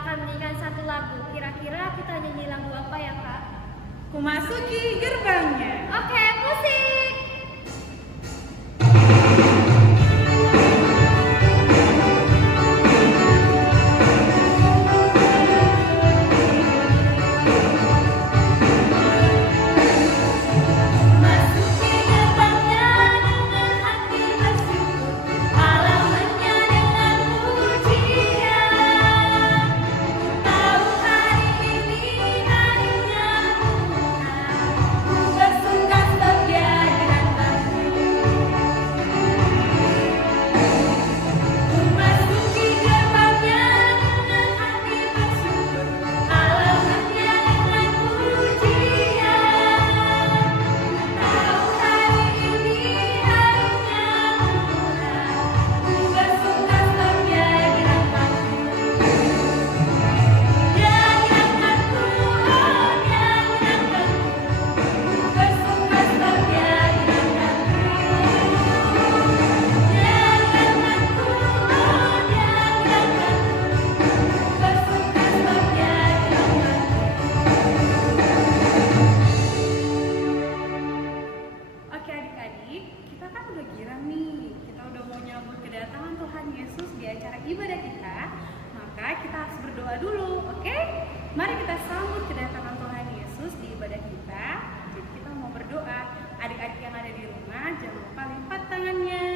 akan menyanyikan satu lagu. Kira-kira kita nyanyi lagu apa ya, Kak? Kumasuki gerbangnya. Oke, musik. Ibadah kita, maka kita harus berdoa dulu, oke? Mari kita sambut kedatangan Tuhan Yesus di ibadah kita. Jadi kita mau berdoa. Adik-adik yang ada di rumah, jangan lupa lipat tangannya,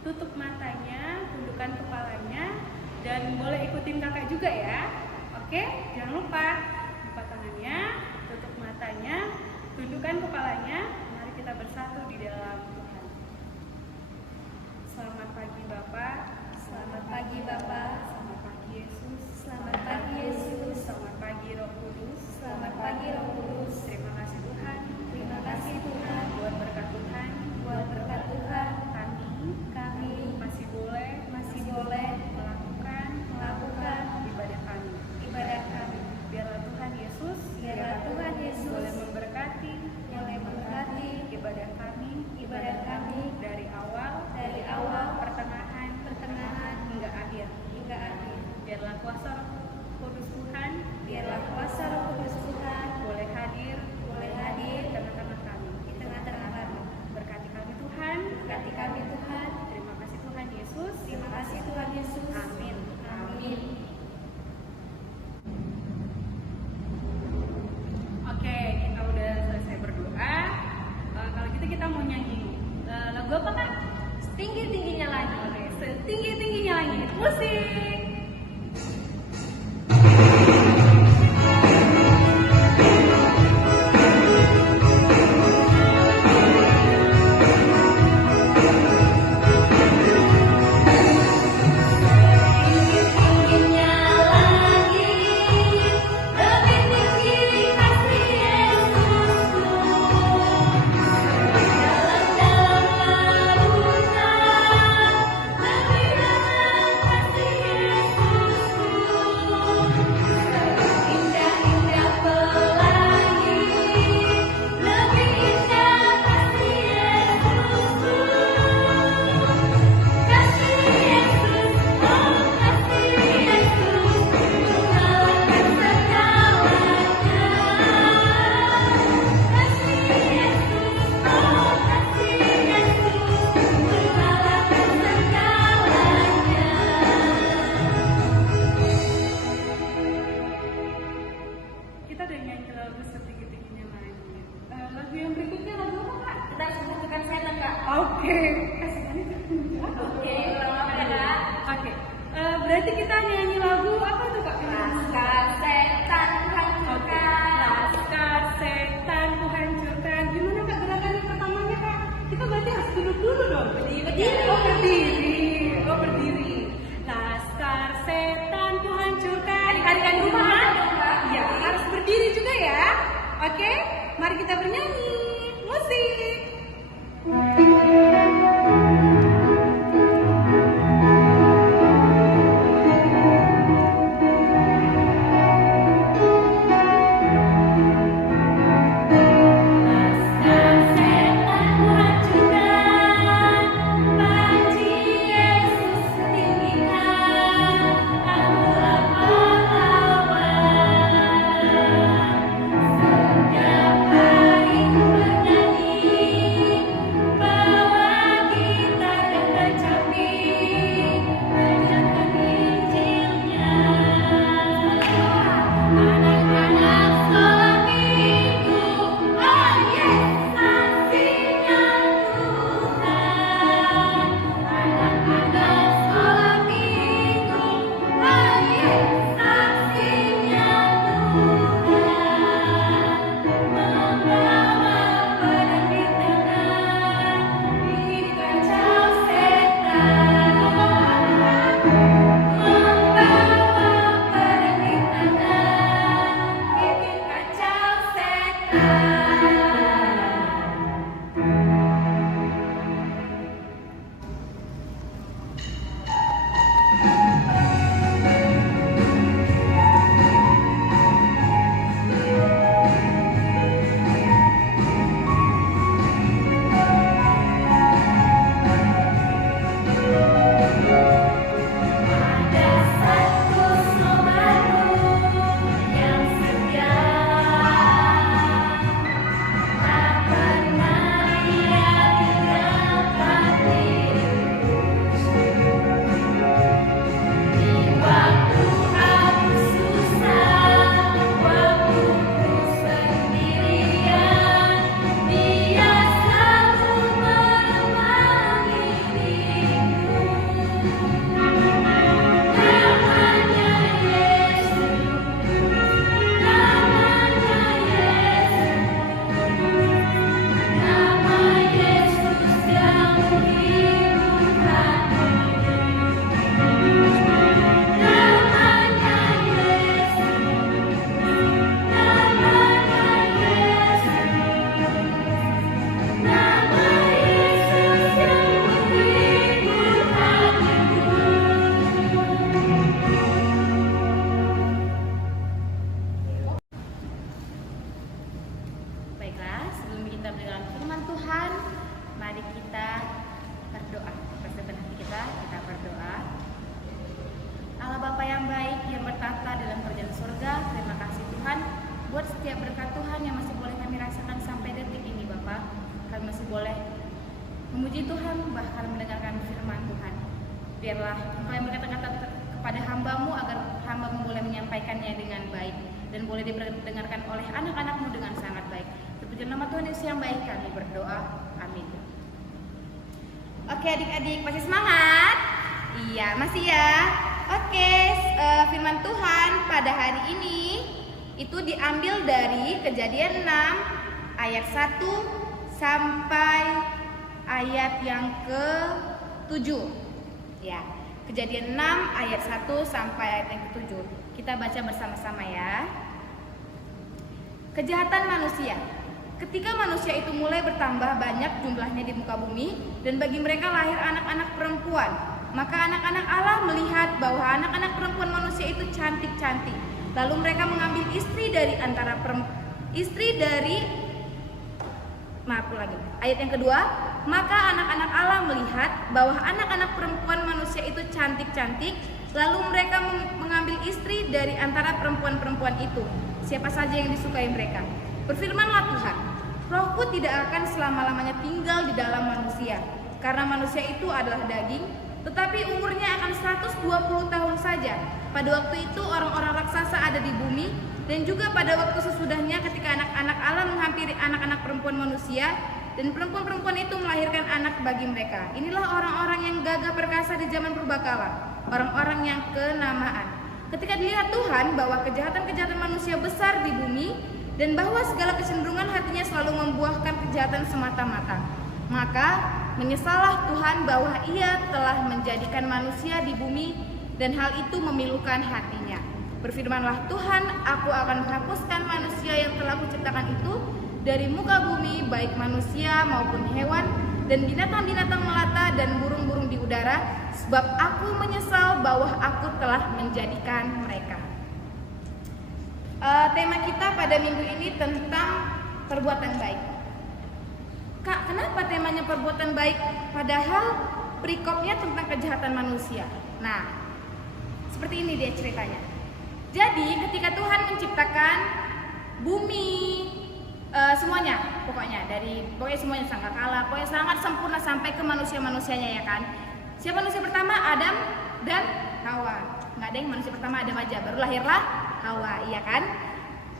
tutup matanya, tundukkan kepalanya, dan boleh ikutin kakak juga ya, oke? Jangan lupa lipat tangannya, tutup matanya, tundukkan kepalanya. Mari kita bersatu di dalam Tuhan. Selamat pagi Bapak. Selamat pagi Bapak. Selamat pagi Yesus. Selamat pagi Yesus. Selamat pagi Roh Kudus. Selamat pagi Roh Kudus. Terima kasih Tuhan. Terima kasih Tuhan. Buat berkat Tuhan. Buat berkat Tuhan. Kami masih boleh melakukan ibadah kami. Biarlah Tuhan Yesus. boleh memberkati ibadah kami dari awal pertengahan hingga akhir. Biarlah kuasa Roh Kudus Tuhan boleh hadir di tengah-tengah kami. Berkati kami Tuhan. Terima kasih Tuhan Yesus. Amin. Oke, kita udah selesai berdoa. Kalau gitu kita mau nyanyi lagu apa Kak? Tinggi-tingginya lagi. Oke, setinggi-tingginya lagi. Musik. Kita udah nyanyi lagu setinggi-tingginya lagi. Lagu yang berikutnya lagu apa Kak? Kita sebutkan setan, Kak. Oke. Oke, lama ya, Kak. Oke. Berarti kita nyanyi lagu apa tuh Kak? Laskar setan hancurkan. Laskar setan ku hancurkan. Gimana Kak gerakan yang pertamanya Kak? Kita berarti harus duduk dulu dong. Berdiri. Laskar setan ku hancurkan. Adik-adik di rumah. Iya, harus berdiri juga ya. Oke, mari kita bernyanyi. Musik. Yesus tinggikan, aku lapar. memuji Tuhan, bahkan mendengarkan firman Tuhan. Biarlah Engkau yang berkata-kata kepada hamba-Mu agar hamba-Mu boleh menyampaikannya dengan baik dan boleh didengarkan oleh anak-anak-Mu dengan sangat baik. Terpuji nama Tuhan Yesus yang baik, kami berdoa. Amin. Oke adik-adik, masih semangat? Iya, masih ya. Oke, firman Tuhan pada hari ini itu diambil dari Kejadian 6 ayat 1 sampai ayat yang ke-7. Ya, Kejadian 6 ayat 1 sampai ayat yang ke-7. Kita baca bersama-sama ya. Kejahatan manusia. Ketika manusia itu mulai bertambah banyak jumlahnya di muka bumi, dan bagi mereka lahir anak-anak perempuan, maka anak-anak Allah melihat bahwa anak-anak perempuan manusia itu cantik-cantik. Lalu mereka mengambil ayat yang kedua, maka anak-anak Allah melihat bahwa anak-anak perempuan manusia itu cantik-cantik, lalu mereka mengambil istri dari antara perempuan-perempuan itu, siapa saja yang disukai mereka. Berfirmanlah Tuhan, Rohku tidak akan selama-lamanya tinggal di dalam manusia, karena manusia itu adalah daging, tetapi umurnya akan 120 tahun saja. Pada waktu itu orang-orang raksasa ada di bumi, dan juga pada waktu sesudahnya ketika anak-anak Allah menghampiri anak-anak perempuan manusia, dan perempuan-perempuan itu melahirkan anak bagi mereka. Inilah orang-orang yang gagah perkasa di zaman purbakala, orang-orang yang kenamaan. Ketika dilihat Tuhan bahwa kejahatan-kejahatan manusia besar di bumi, dan bahwa segala kecenderungan hatinya selalu membuahkan kejahatan semata-mata, maka menyesallah Tuhan bahwa Ia telah menjadikan manusia di bumi, dan hal itu memilukan hatinya. Berfirmanlah Tuhan, Aku akan menghapuskan manusia yang telah Kuciptakan itu dari muka bumi, baik manusia maupun hewan, dan binatang-binatang melata dan burung-burung di udara, sebab Aku menyesal bahwa Aku telah menjadikan mereka. Tema kita pada minggu ini tentang perbuatan baik. Kak, kenapa temanya perbuatan baik padahal perikopnya tentang kejahatan manusia? Nah, seperti ini dia ceritanya. Jadi ketika Tuhan menciptakan bumi, semuanya pokoknya semuanya sangkakala, pokoknya sangat sempurna sampai ke manusia-manusianya ya kan. Siapa manusia pertama? Adam dan Hawa. Nggak ada yang manusia pertama Adam aja, baru lahirlah Hawa, iya kan?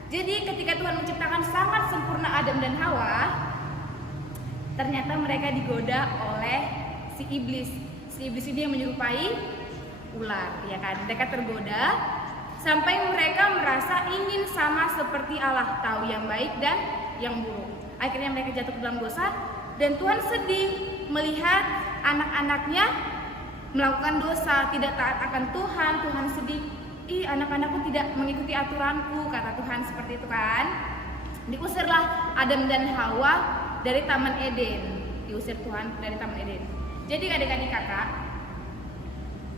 Jadi ketika Tuhan menciptakan sangat sempurna Adam dan Hawa, ternyata mereka digoda oleh si iblis. Si iblis ini yang menyerupai ular, ya kan? Mereka tergoda sampai mereka merasa ingin sama seperti Allah, tahu yang baik dan yang buruk. Akhirnya mereka jatuh ke dalam dosa, dan Tuhan sedih melihat anak-anaknya melakukan dosa, tidak taat akan Tuhan. Tuhan sedih, anak-anakku tidak mengikuti aturanku, kata Tuhan seperti itu kan. Diusirlah Adam dan Hawa dari Taman Eden, diusir Tuhan dari Taman Eden. Jadi adik-adik kakak,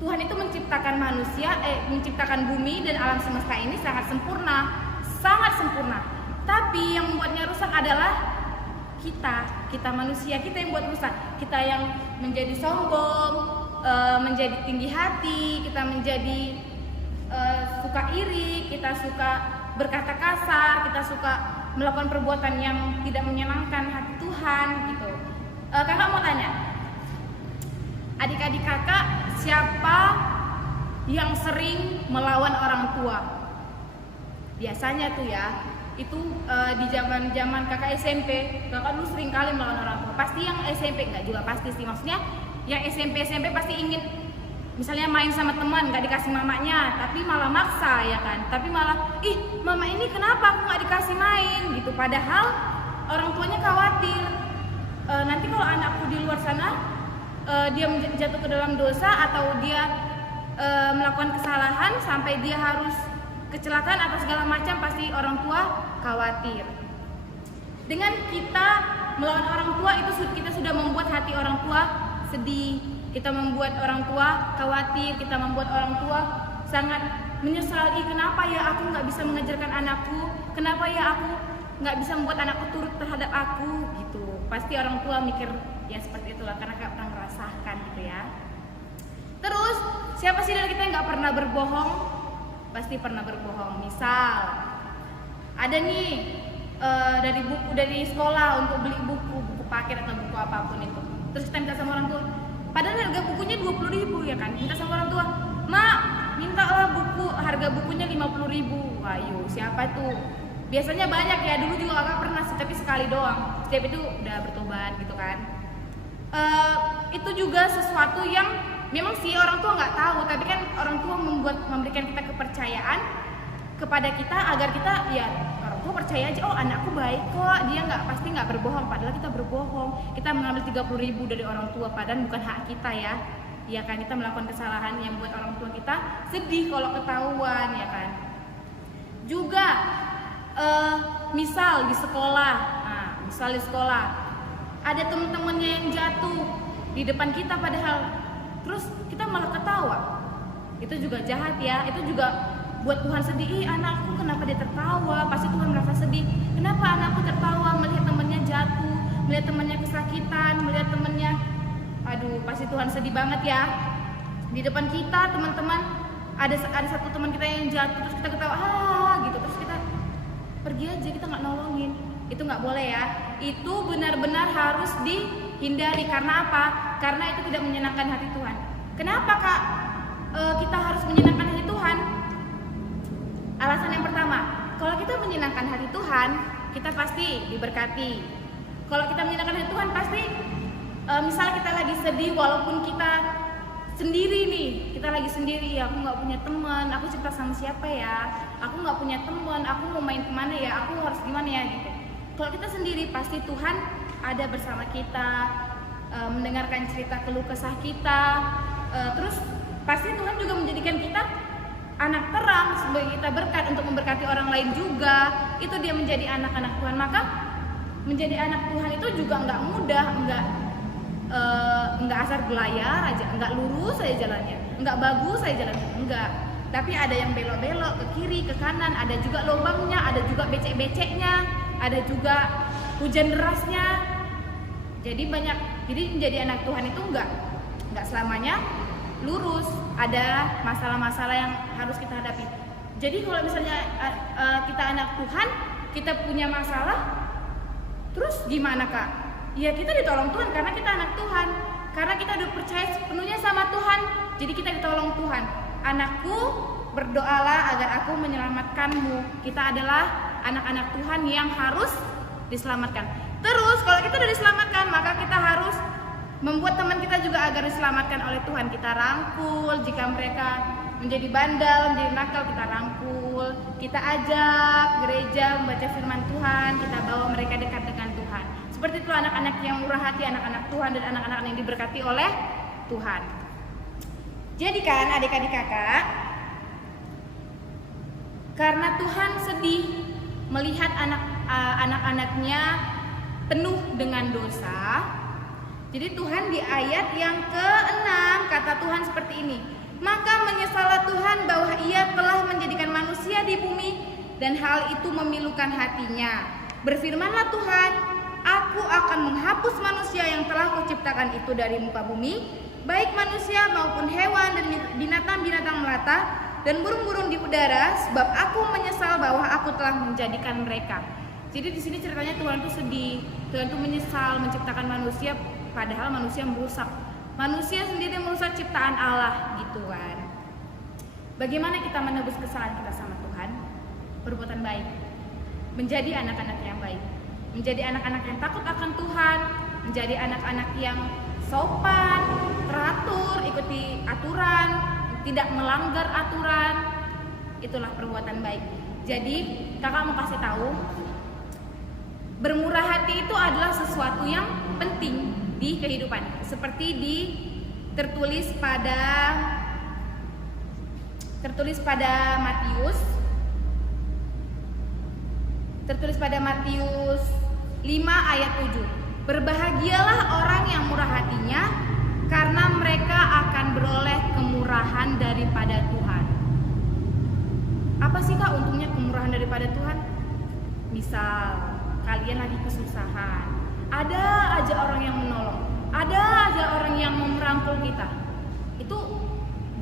Tuhan itu menciptakan menciptakan bumi dan alam semesta ini sangat sempurna, sangat sempurna. Tapi yang membuatnya rusak adalah kita manusia, kita yang buat rusak. Kita yang menjadi sombong, menjadi tinggi hati, kita menjadi suka iri, kita suka berkata kasar, kita suka melakukan perbuatan yang tidak menyenangkan hati Tuhan gitu. Kakak mau tanya, adik-adik kakak siapa yang sering melawan orang tua? Biasanya tuh ya, itu di zaman kakak SMP, kakak dulu sering kali melawan orang tua. Pasti yang SMP, nggak juga pasti sih, maksudnya yang SMP pasti ingin misalnya main sama teman, nggak dikasih mamanya, tapi malah maksa ya kan. Tapi malah, mama ini kenapa aku nggak dikasih main gitu. Padahal orang tuanya khawatir, nanti kalau anakku di luar sana dia jatuh ke dalam dosa atau dia melakukan kesalahan sampai dia harus kecelakaan atau segala macam, pasti orang tua khawatir. Dengan kita melawan orang tua itu kita sudah membuat hati orang tua sedih, kita membuat orang tua khawatir, kita membuat orang tua sangat menyesal. Kenapa ya aku nggak bisa mengajarkan anakku, kenapa ya aku nggak bisa membuat anakku turut terhadap aku gitu. Pasti orang tua mikir ya seperti itulah, karena nggak pernah merasakan gitu ya. Terus siapa sih dari kita yang nggak pernah berbohong? Pasti pernah berbohong. Misal ada nih dari sekolah untuk beli buku paket atau buku apapun itu, terus kita minta sama orang tua, padahal harga bukunya 20.000 ya kan, minta sama orang tua, mak mintalah buku, harga bukunya 50.000. Ayo siapa tuh? Biasanya banyak ya, dulu juga kakak pernah sih, tapi sekali doang, setiap itu udah bertobat gitu kan. Itu juga sesuatu yang memang sih orang tua nggak tahu, tapi kan orang tua memberikan kita kepercayaan kepada kita agar kita ya orang tua percaya aja, oh anakku baik kok, dia pasti nggak berbohong, padahal kita berbohong, kita mengambil 30.000 dari orang tua padahal bukan hak kita ya. Ya kan, kita melakukan kesalahan yang buat orang tua kita sedih kalau ketahuan ya kan. Juga misal di sekolah, ada teman-temannya yang jatuh di depan kita padahal, terus kita malah ketawa, itu juga jahat ya, itu juga buat Tuhan sedih. Ih, anakku kenapa dia tertawa? Pasti Tuhan merasa sedih. Kenapa anakku tertawa melihat temannya jatuh, melihat temannya kesakitan, melihat temannya, aduh pasti Tuhan sedih banget ya. Di depan kita teman-teman ada satu teman kita yang jatuh, terus kita ketawa gitu, terus kita pergi aja, kita nggak nolongin. Itu nggak boleh ya. Itu benar-benar harus dihindari. Karena apa? Karena itu tidak menyenangkan hati Tuhan. Kenapa kak kita harus menyenangkan hati Tuhan? Alasan yang pertama, kalau kita menyenangkan hati Tuhan, kita pasti diberkati. Kalau kita menyenangkan hati Tuhan, pasti misal kita lagi sedih, walaupun kita sendiri nih, kita lagi sendiri, aku nggak punya teman, aku cerita sama siapa ya, aku nggak punya teman, aku mau main kemana ya, aku harus gimana ya gitu. Kalau kita sendiri, pasti Tuhan ada bersama kita, mendengarkan cerita keluh kesah kita, terus pasti Tuhan juga menjadikan kita anak terang sebagai kita berkat untuk memberkati orang lain juga. Itu dia menjadi anak-anak Tuhan. Maka menjadi anak Tuhan itu juga nggak mudah, nggak asal belayar aja, nggak lurus aja jalannya, nggak bagus aja jalannya, enggak. Tapi ada yang belok-belok ke kiri, ke kanan, ada juga lubangnya, ada juga becek-beceknya, ada juga hujan derasnya. Jadi menjadi anak Tuhan itu nggak selamanya lurus, ada masalah-masalah yang harus kita hadapi. Jadi kalau misalnya kita anak Tuhan, kita punya masalah, terus gimana kak? Ya kita ditolong Tuhan karena kita anak Tuhan, karena kita udah percaya sepenuhnya sama Tuhan, jadi kita ditolong Tuhan. Anakku, berdoalah agar aku menyelamatkanmu. Kita adalah anak-anak Tuhan yang harus diselamatkan. Terus kalau kita udah diselamatkan, maka kita harus membuat teman kita juga agar diselamatkan oleh Tuhan. Kita rangkul, jika mereka menjadi bandel, menjadi nakal, kita rangkul, kita ajak gereja membaca firman Tuhan, kita bawa mereka dekat dengan Tuhan. Seperti itu anak-anak yang murah hati, anak-anak Tuhan dan anak-anak yang diberkati oleh Tuhan. Jadi kan adik-adik kakak, karena Tuhan sedih melihat anak-anaknya penuh dengan dosa, jadi Tuhan di ayat yang ke-6 kata Tuhan seperti ini. Maka menyesallah Tuhan bahwa ia telah menjadikan manusia di bumi dan hal itu memilukan hatinya. Berfirmanlah Tuhan, aku akan menghapus manusia yang telah kuciptakan itu dari muka bumi, baik manusia maupun hewan dan binatang-binatang melata dan burung-burung di udara, sebab aku menyesal bahwa aku telah menjadikan mereka. Jadi di sini ceritanya Tuhan itu sedih, Tuhan itu menyesal menciptakan manusia. Padahal manusia merusak. Manusia sendiri merusak ciptaan Allah gitu kan. Bagaimana kita menebus kesalahan kita sama Tuhan? Perbuatan baik. Menjadi anak-anak yang baik. Menjadi anak-anak yang takut akan Tuhan. Menjadi anak-anak yang sopan, teratur, ikuti aturan, tidak melanggar aturan. Itulah perbuatan baik. Jadi kakak mau kasih tahu, bermurah hati itu adalah sesuatu yang penting di kehidupan, seperti tertulis pada Matius 5 ayat 7. Berbahagialah orang yang murah hatinya, karena mereka akan beroleh kemurahan daripada Tuhan. Apa sih kak untungnya kemurahan daripada Tuhan? Misal kalian lagi kesusahan, ada aja orang yang menolong, ada aja orang yang merangkul kita. Itu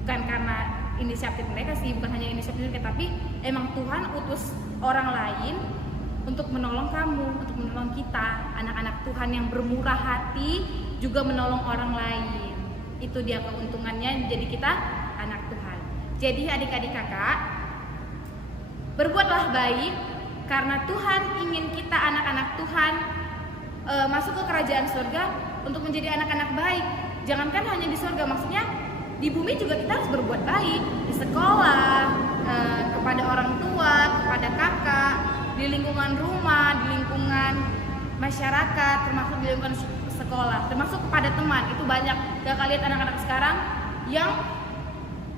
bukan karena inisiatif mereka sih, bukan hanya inisiatif mereka, tapi emang Tuhan utus orang lain untuk menolong kamu, untuk menolong kita, anak-anak Tuhan yang bermurah hati, juga menolong orang lain. Itu dia keuntungannya jadi kita anak Tuhan. Jadi adik-adik kakak, berbuatlah baik karena Tuhan ingin kita anak-anak Tuhan masuk ke kerajaan surga untuk menjadi anak-anak baik. Jangankan hanya di surga, maksudnya di bumi juga kita harus berbuat baik. Di sekolah, kepada orang tua, kepada kakak, di lingkungan rumah, di lingkungan masyarakat, termasuk di lingkungan sekolah, termasuk kepada teman. Itu banyak. Kakak lihat anak-anak sekarang yang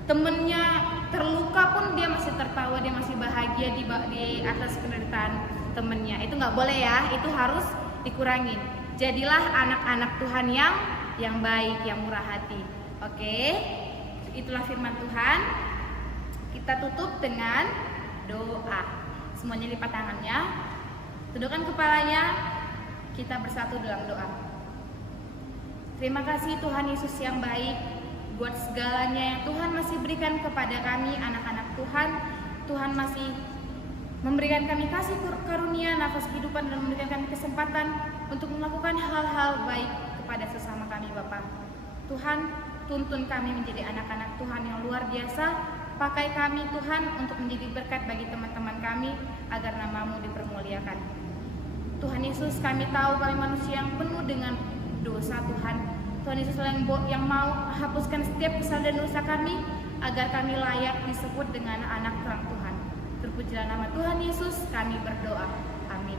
temennya terluka pun dia masih tertawa, dia masih bahagia di atas penderitaan temennya. Itu nggak boleh ya, itu harus dikurangin. Jadilah anak-anak Tuhan yang baik, yang murah hati. Oke, itulah firman Tuhan. Kita tutup dengan doa. Semuanya lipat tangannya, tundukkan kepalanya, kita bersatu dalam doa. Terima kasih Tuhan Yesus yang baik buat segalanya yang Tuhan masih berikan kepada kami anak-anak Tuhan. Tuhan masih memberikan kami kasih karunia, nafas kehidupan, dan memberikan kami kesempatan untuk melakukan hal-hal baik kepada sesama kami Bapa. Tuhan, tuntun kami menjadi anak-anak Tuhan yang luar biasa. Pakai kami Tuhan untuk menjadi berkat bagi teman-teman kami agar nama-Mu dipermuliakan. Tuhan Yesus, kami tahu kami manusia yang penuh dengan dosa Tuhan. Tuhan Yesus yang mau hapuskan setiap kesalahan dan dosa kami agar kami layak disebut dengan anak terang Tuhan. Terpujilah nama Tuhan Yesus, kami berdoa. Amin.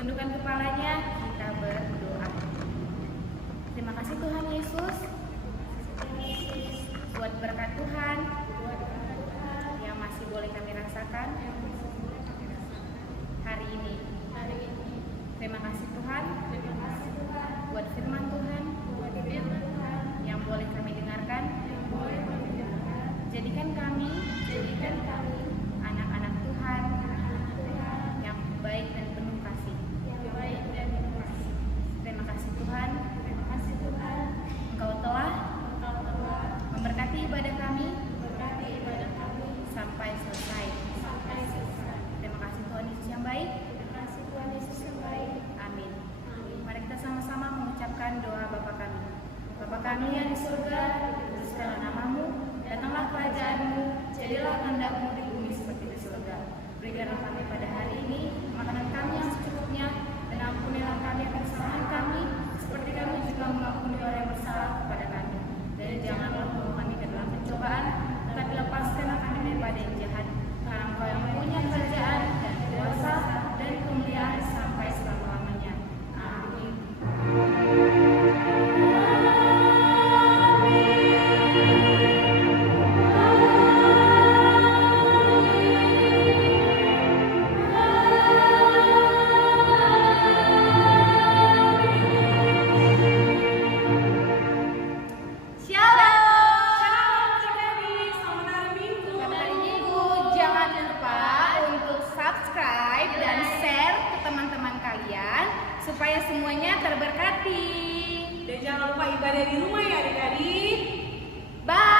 Tundukkan kepalanya, kita berdoa. Terima kasih Tuhan Yesus buat berkat Tuhan yang masih boleh kami rasakan hari ini. Terima kasih Tuhan buat firman Tuhan yang boleh kami dengarkan. Jadikan kami anak-anak Tuhan yang baik dan penuh kasih. ibadah di rumah ya adik-adik. Bye.